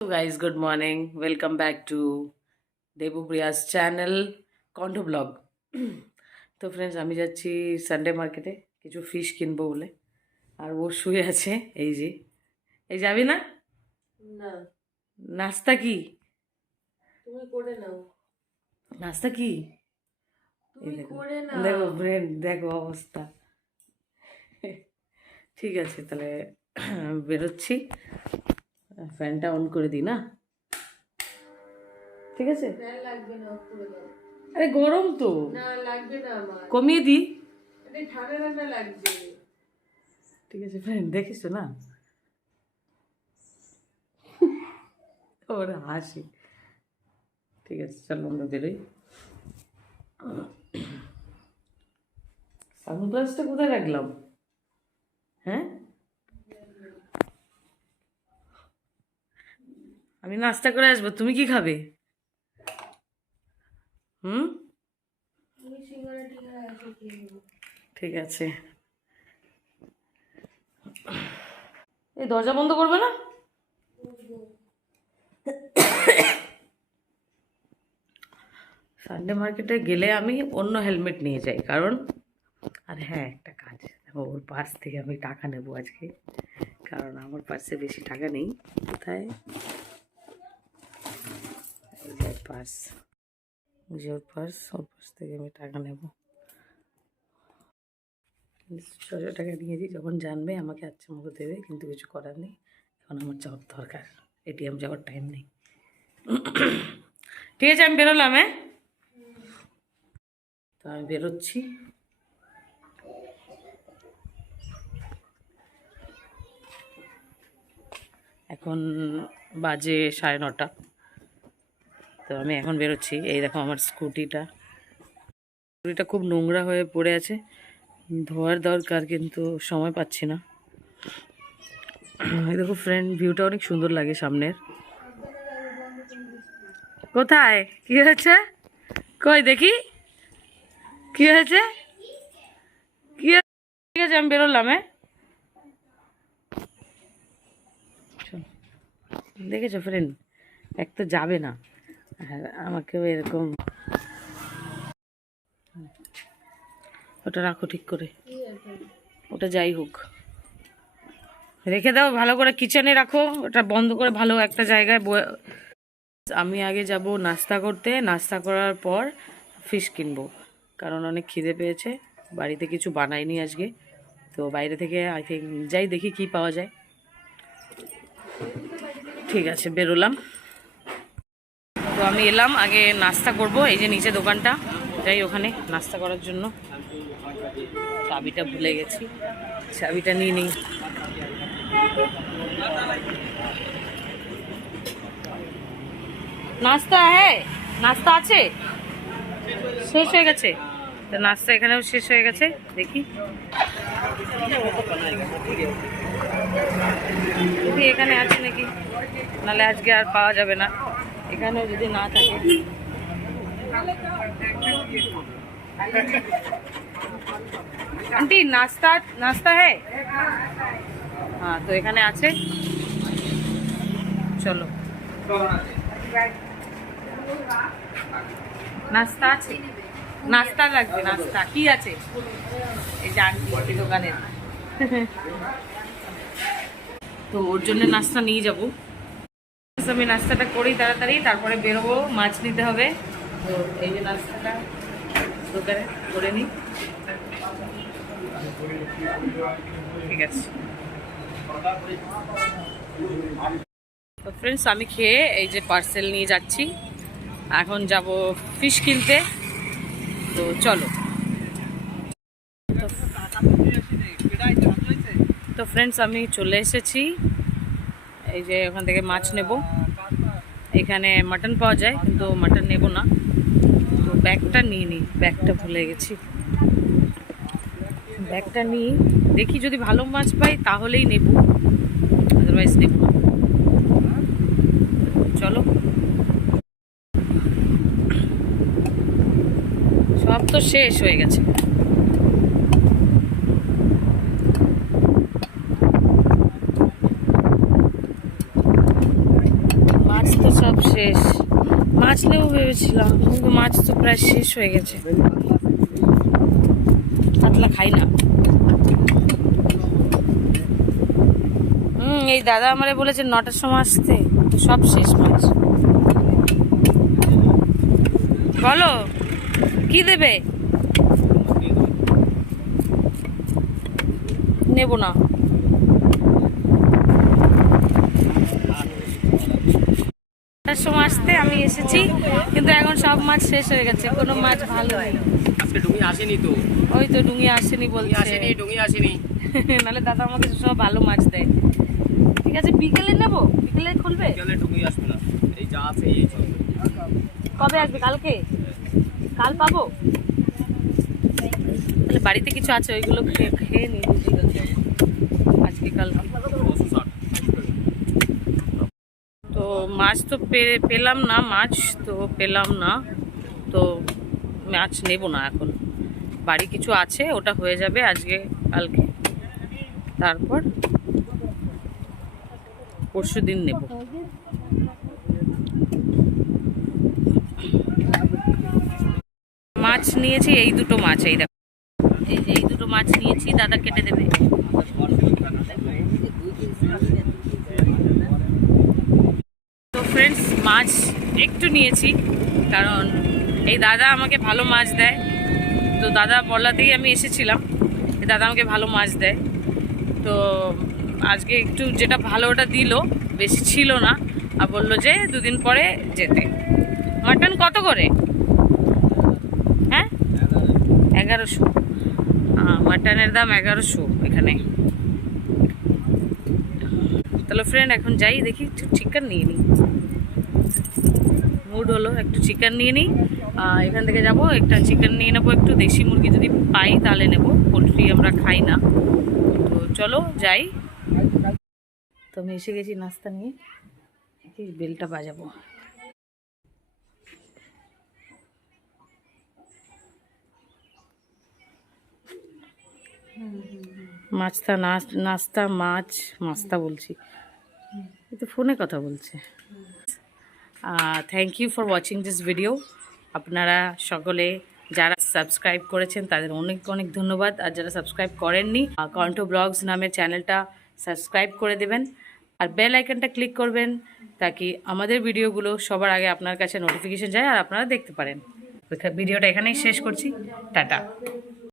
So guys, good morning. Welcome back to Debpriya's channel Kantha blog. তো friends, আমি যাচ্ছি Sunday মার্কেটে কিছু ফিশ কিনবো বলে। আর ও শুয়ে আছে, এই যাবি না? না, নাস্তা কি? তুমি করে নাও। নাস্তা কি? তুমি করে নাও। দেখো ফ্রেন্ড, দেখো অবস্থা। ঠিক আছে, তাহলে বেরোচ্ছি। ফ্যানটা অন করে দিই না? ঠিক আছে। ফ্যান লাগবে না, অফ করে দাও। আরে গরম তো। না লাগবে না, আমার কমিয়ে দিই। এটা ঠান্ডা ঠান্ডা লাগছে। ঠিক আছে ফ্রেন্ড, দেখিস না ওর হাসি। ঠিক আছে, চলো আমরা বেরোই। সানগ্লাসটা কোথায় রাখলাম? হ্যাঁ, আমি নাস্তা করে আসবো, তুমি কি খাবে? তুমি সিঙ্গারা টিঙ্গারা এসে খেয়ে নেবো। ঠিক আছে। এই দরজা বন্ধ করবে না? সানডে মার্কেটে গেলে আমি অন্য হেলমেট নিয়ে যাই, কারণ আর হ্যাঁ, একটা কাজ, ওর পার্স থেকে আমি টাকা নেবো আজকে, কারণ আমার পার্সে বেশি টাকা নেই। কোথায়? এই যে পার্স, যে ওর পার্স, ওর পার্স থেকে আমি টাকা নেব। 600 টাকা নিয়ে দিই, যখন জানবে আমাকে আচ্ছা মতো দেবে, কিন্তু কিছু করার নেই। এখন আমার যাওয়ার দরকার, এটিএম যাওয়ার টাইম নেই। ঠিক আছে, আমি বেরোলাম। হ্যাঁ, তো আমি বেরোচ্ছি। এখন বাজে 9:30। তো আমি এখন বেরোচ্ছি। এই দেখো আমার স্কুটিটা খুব নোংরা হয়ে পড়ে আছে, ধোয়ার দরকার, কিন্তু সময় পাচ্ছি না। এই দেখো ফ্রেন্ড, ভিউটা অনেক সুন্দর লাগে সামনের। কোথায় কি হয়েছে? কই দেখি কি হয়েছে। ঠিক আছে, আমি বেরোলাম। হ্যাঁ, দেখেছো ফ্রেন্ড, এক তো যাবে না, আর আমাকেও এরকম। ওটা রাখো ঠিক করে, ওটা যাই হোক রেখে দাও, ভালো করে কিচেনে রাখো, ওটা বন্ধ করে ভালো একটা জায়গায়। আমি আগে যাব নাস্তা করতে, নাস্তা করার পর ফিশ কিনবো, কারণ অনেক খিদে পেয়েছে। বাড়িতে কিছু বানাইনি আজকে, তো বাইরে থেকে আই থিঙ্ক যাই, দেখি কি পাওয়া যায়। ঠিক আছে, বেরোলাম। তো আমি এলাম, আগে নাস্তা করব। এই যে নিচে দোকানটা, যাই ওখানে নাস্তা করার জন্য। চাবিটা ভুলে গেছি, চাবিটা নিয়ে নিই। নাস্তা হ্যাঁ, নাস্তা আছে, শেষ হয়ে গেছে। তো নাস্তা এখানেও শেষ হয়ে গেছে, দেখি যদি এখানে আছে নাকি, নাহলে আজকে আর পাওয়া যাবে না। এখানেও যদি না থাকে, আন্টি নাস্তা নাস্তা হ্যাঁ, হ্যাঁ তো এখানে আছে, চলো। নাস্তা আছে, নাস্তা লাগবে, নাস্তা কি আছে? এই যে আন্টি দোকানের, তো ওর জন্য নাস্তা নিয়ে যাবো। আমি নাস্তাটা করি তাড়াতাড়ি, তারপরে বেরোবো, মাছ নিতে হবে। তো এই যে নাস্তাটা দোকানে করে নিই। ঠিক আছে, তো ফ্রেন্ডস, আমি খেয়ে এই যে পার্সেল নিয়ে যাচ্ছি। এখন যাব ফিশ কিনতে, তো চলো। তো ফ্রেন্ডস, আমি চলে এসেছি। এই যে ওখান থেকে মাছ নেব। এখানে মাটন পাওয়া যায়, কিন্তু মাটন নেব না। তো ব্যাগটা নিয়ে নিই, ব্যাগটা ভুলে গেছি। ব্যাগটা নিই, দেখি যদি ভালো মাছ পাই তাহলেই নেব, আদারওয়াইজ নেব না। চলো, সব তো শেষ হয়ে গেছে। সব শেষ। মাছ নেবো ভেবেছিলাম, কিন্তু মাছ তো প্রায় শেষ হয়ে গেছে। কাতলা খাই না। এই দাদা আমারে বলেছে 9টার সময় আসতে, সব শেষ মাছ। বলো কি দেবে? নেব না। তার সময় আসতে আমি এসেছি, কিন্তু এখন সব মাছ শেষ হয়ে গেছে, কোনো মাছ ভালো নেই। আজকে ডুঙি আসেনি তো। ওই তো ডুঙি আসেনি বলছে। ডুঙি আসেনি। নাহলে দাদা আমাকে সব ভালো মাছ দেয়। ঠিক আছে, বিকেলে নেবো, বিকেলে খুলবে। বিকেলে ডুঙি আসবে না, এই যা আছে এই চলবে। কবে আসবে? কালকে? কাল পাবো? তাহলে বাড়িতে কিছু আছে, ওইগুলো খেয়ে খেয়ে নিই আজকে কালকে। তো মাছ তো পেলাম না, মাছ তো পেলাম না, তো মাছ নেব না এখন। বাড়ি কিছু আছে, ওটা হয়ে যাবে আজকে কালকে, তারপর পরশু দিন নেব। মাছ নিয়েছি এই দুটো মাছ, এই দেখো, এই যে এই দুটো মাছ নিয়েছি, দাদা কেটে দেবে। তো ফ্রেন্ডস, মাছ একটু নিয়েছি, কারণ এই দাদা আমাকে ভালো মাছ দেয়। তো দাদা বলাতেই আমি এসেছিলাম, এই দাদা আমাকে ভালো মাছ দেয়। তো আজকে একটু যেটা ভালো ওটা দিল, বেশি ছিল না, আর বললো যে 2 দিন পরে যেতে। মাটন কত করে? হ্যাঁ, 1100। মাটনের দাম 1100 এখানে। তাহলে ফ্রেন্ড এখন যাই, দেখি একটু চিকেন নিয়ে নিই। মুড হলো একটু চিকেন নিয়ে নিই। এখান থেকে যাব, একটা চিকেন নিয়ে নেবো, একটু দেশি মুরগি যদি পাই তাহলে নেব, পোলট্রি আমরা খাই না। তো চলো যাই। তো আমি এসে গেছি নাস্তা নিয়ে, বেলটা বাজাবো। মাছটা নাস্তা মাছ মাছটা বলছি, এই তো ফোনে কথা বলছে। Thank you for watching this video. আপনারা সকলে যারা সাবস্ক্রাইব করেছেন তাদের অনেক অনেক ধন্যবাদ, আর যারা সাবস্ক্রাইব করেননি, কণ্ঠ ব্লগস নামের চ্যানেলটা সাবস্ক্রাইব করে দেবেন, আর বেল আইকনটা ক্লিক করবেন, তাকি আমাদের ভিডিওগুলো সবার আগে আপনার কাছে নোটিফিকেশন যায় আর আপনারা দেখতে পারেন। ভিডিওটা এখানেই শেষ করছি, টাটা।